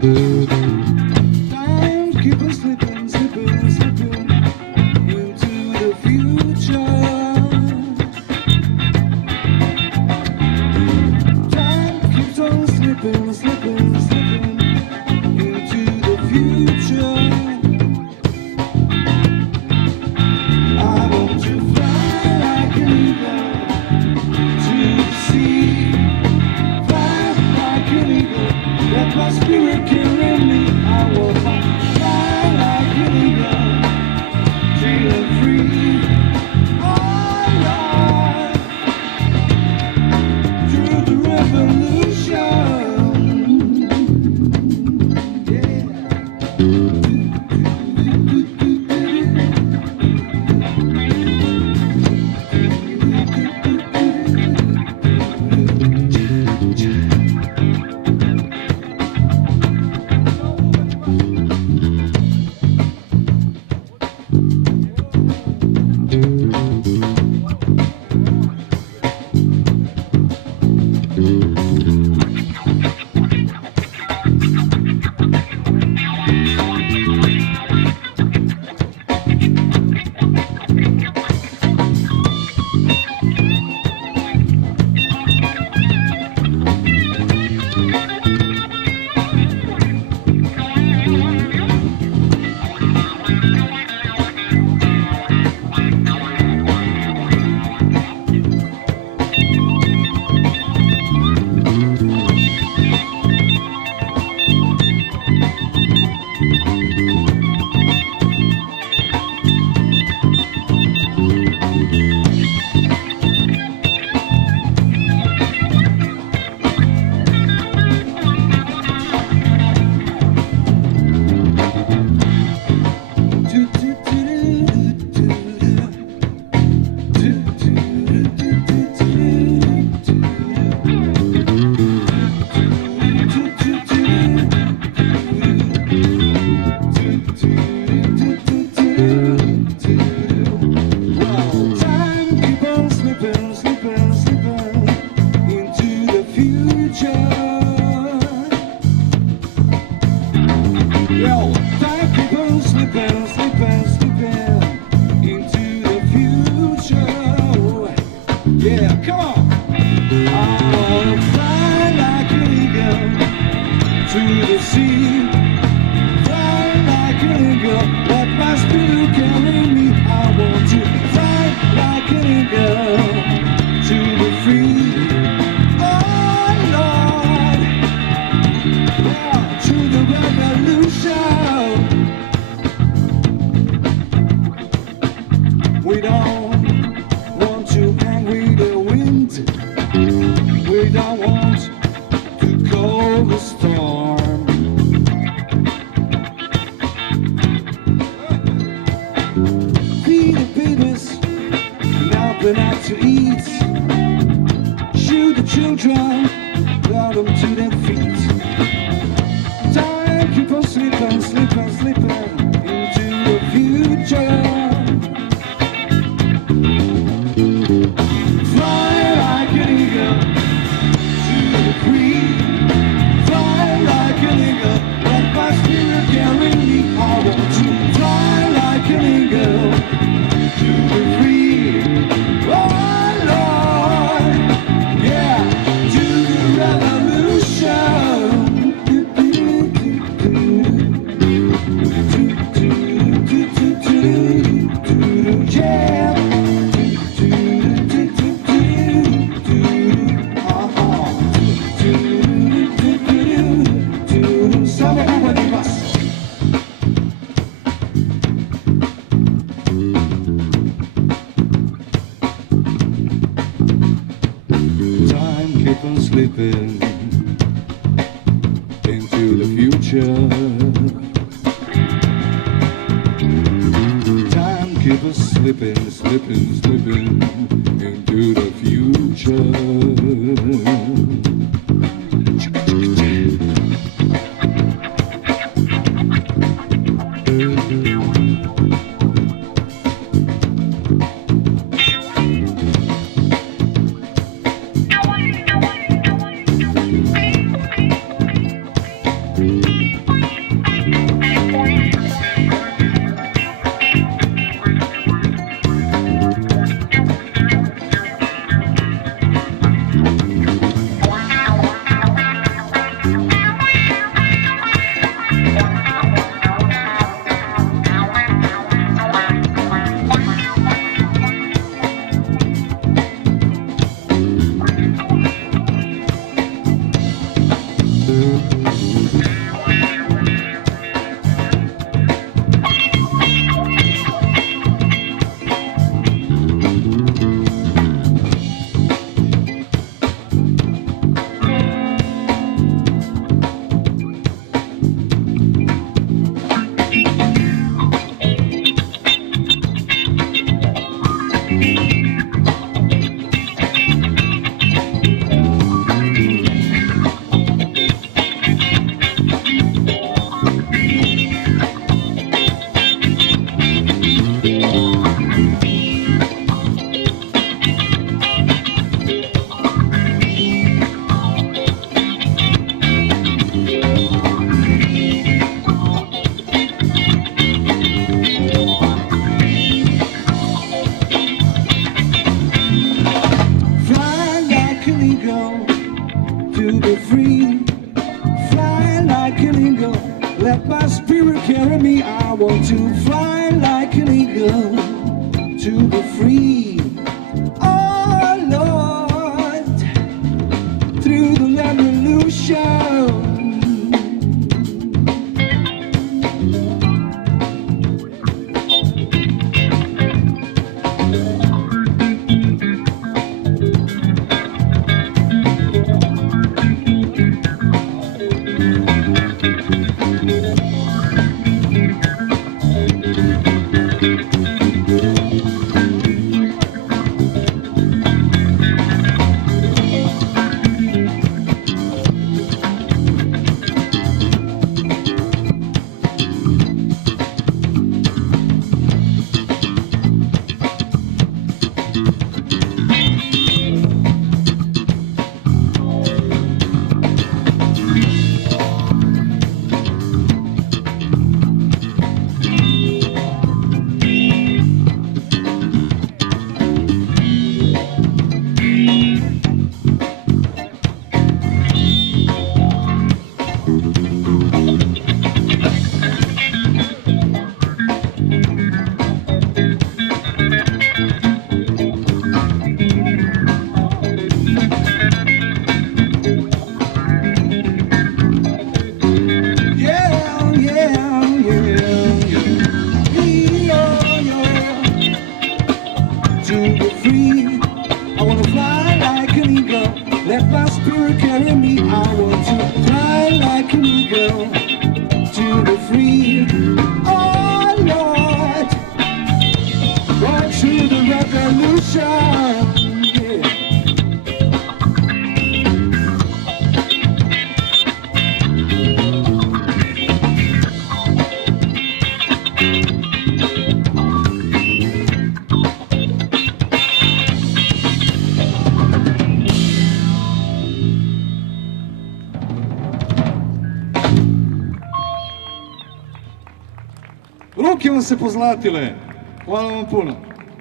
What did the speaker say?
Time keep on slipping, slipping, slipping into the future. Time keeps on slipping, slipping, slipping into the future. I want to fly like an eagle to the sea. Fly like an eagle, let my spirit carry me. I will fly like an eagle, feeling free. Oh Lord, through the revolution. Yeah. Yeah, come on. I'll fly like an eagle to the sea. Fly like an eagle, let my spirit carry me. I want to fly like an eagle to the free. Oh Lord, yeah, to the revolution. We don't want to hang with the wind. We don't want to call the storm. Feed the babies, now they're not to eat. Shoot the children, guard them to their feet. Time keep on slipping, slipping, slipping into the future. Keep on slipping into the future. Time keep on slipping, slipping, slipping into the future. To be free, fly like an eagle, let my spirit carry me. I want to fly like an eagle, to be free. Oh Lord, through the revolution. Let my spirit carry me. I want to fly like an eagle, to be free. Oh Lord, right through the revolution. Ruke vam se pozlatile. Hvala vam puno.